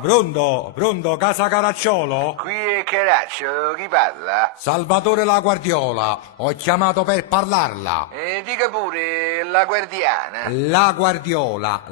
Pronto? Pronto, casa Caracciolo? Qui è Caracciolo, chi parla? Salvatore La Guardiola, ho chiamato per parlarla. Dica pure, la guardiana. La Guardiola.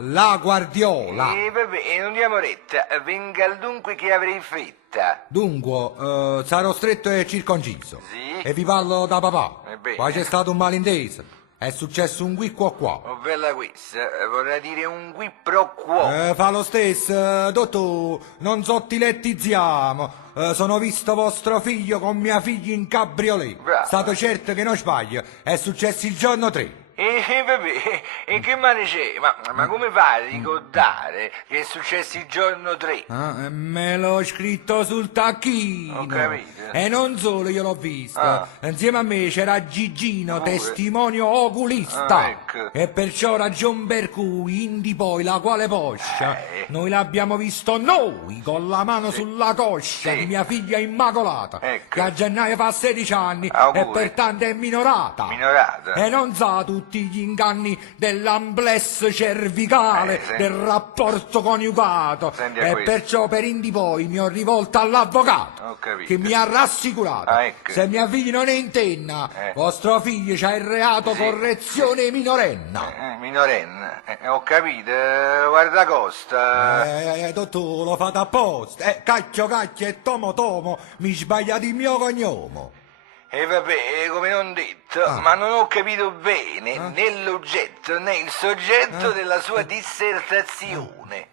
Vabbè, non diamo retta, venga al dunque che avrei fretta. Dunque, sarò stretto e circonciso. Sì? E vi parlo da papà. Ebbene. Poi c'è stato un malinteso. È successo un qui qua. Oh, bella questa, vorrà dire un qui pro quo. Fa lo stesso, dottor, non sottilettizziamo. Sono visto vostro figlio con mia figlia in cabriolet. Bravo. Stato certo che non sbaglio, è successo il giorno 3. Vabbè, e che male c'è? Ma come fa a ricordare che è successo il giorno 3? Me l'ho scritto sul tacchino. Ho capito. E non solo io l'ho visto. Ah. Insieme a me c'era Gigino, Pure. testimonio oculista. Ah, ecco. E perciò ragion per cui, indi poi la quale poscia, noi l'abbiamo visto noi, con la mano sulla coscia Sì. di mia figlia immacolata, Ecco. che a gennaio fa 16 anni Auguri. e pertanto è minorata. Minorata? E non sa tutti gli inganni dell'ambless cervicale, senti. del rapporto coniugato. Senti a E questo. perciò per indi poi mi ho rivolto all'avvocato, Ho capito. che mi ha rassicurato. Ah, ecco. Se mia figlia non è intenna, vostro figlio c'ha il reato Sì. correzione minorenna. Minorenne, ho capito, guarda Costa. Dottore, lo fate apposta. Cacchio e tomo, mi sbagliate il mio cognome. E vabbè, come non detto, ma non ho capito bene né l'oggetto né il soggetto della sua dissertazione.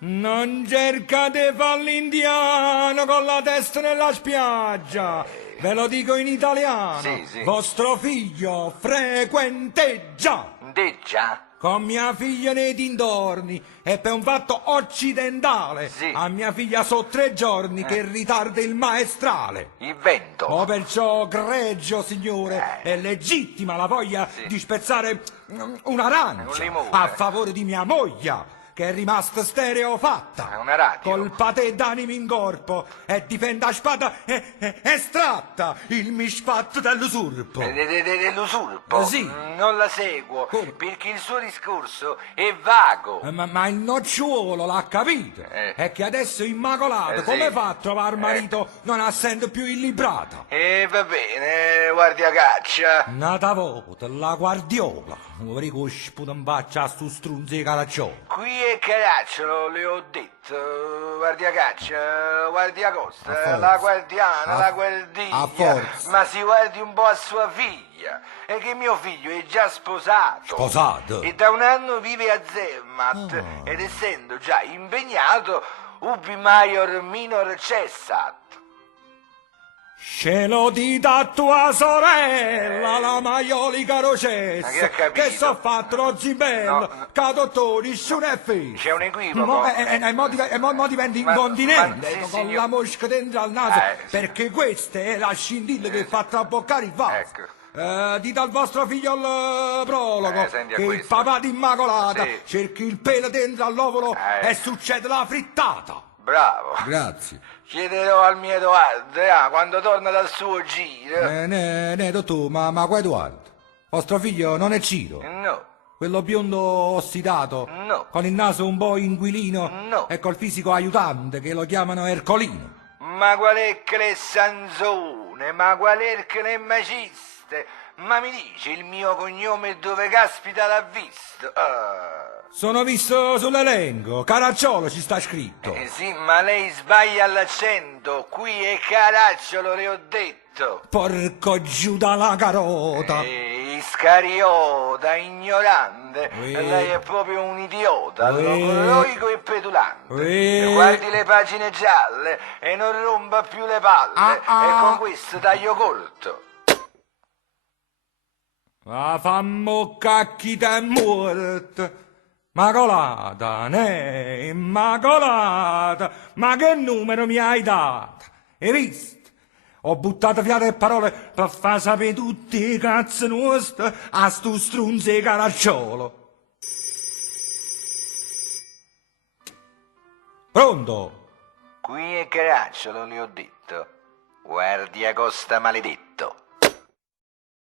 Non cercate fallindiano con la testa nella spiaggia. Ve lo dico in italiano. Sì. Vostro figlio frequenteggia Deggia? con mia figlia nei dintorni e per un fatto occidentale Sì. a mia figlia so 3 giorni che ritarda il maestrale. Il vento? Perciò, greggio signore, è legittima la voglia di spezzare Un un'arancia limone. a favore di mia moglie, che è rimasta stereofatta. È una radio. Col patè d'animo in corpo e difende a spada estratta il misfatto dell'usurpo. Dell'usurpo? Sì. Non la seguo, Come? perché il suo discorso è vago. Ma il nocciuolo l'ha capito. È che adesso Immacolato Sì. come fa a trovare marito non essendo più illibrata? E va bene, guardia caccia. Nata volta, la guardiola. Non riconosco un bacio a stu strunzi di caracciolo. Qui è Caracciolo, le ho detto, guardia caccia, guardia A costa, forza. la guardiana, A- la guardia. a forza. Ma si guardi un po' a sua figlia, è che mio figlio è già sposato. Sposato? E da un anno vive a Zermatt, ed essendo già impegnato, ubi maior minor cessat. Ce lo dite a tua sorella, la maioli carocessa. Ma che ha capito? Che so fatto, lo zibello, No. che dottore, nessuno è figlio. C'è un equivoco. Mo diventi Ma- incontinente, ma- sì, con signor- la mosca dentro al naso, sì. perché questa è la scintilla che fa traboccare il vaso. Ecco. Dite al vostro figlio il prologo senti a che il questo. papà di Immacolata Sì. cerchi il pelo dentro all'ovolo e succede la frittata. Bravo. Grazie. Chiederò al mio Edoardo, quando torna dal suo giro. Dottore, ma qua Edoardo? Vostro figlio non è Ciro? No, Quello biondo ossidato? No. Con il naso un po' inquilino? No. E col fisico aiutante che lo chiamano Ercolino? ma qual è che le Sanzone, ma qual è che le Maciste? Ma mi dice il mio cognome dove caspita l'ha visto? Sono visto sull'elenco, Caracciolo ci sta scritto. Sì, ma lei sbaglia all'accento, qui è Caracciolo, le ho detto. Porco Giuda la carota! Iscariota, ignorante, Ui. lei è proprio un idiota, Ui. logoroico e petulante. Ui. Guardi le pagine gialle e non rompa più le palle, e con questo taglio corto. Ma fammo cacchi te morto! Immacolata, Immacolata, ma che numero mi hai dato? Hai visto? Ho buttato fiate e parole per far sapere tutti i cazzi nostri a stu strunzi di Caracciolo. Pronto? Qui è Caracciolo, le ho detto. Guardia Costa maledetto.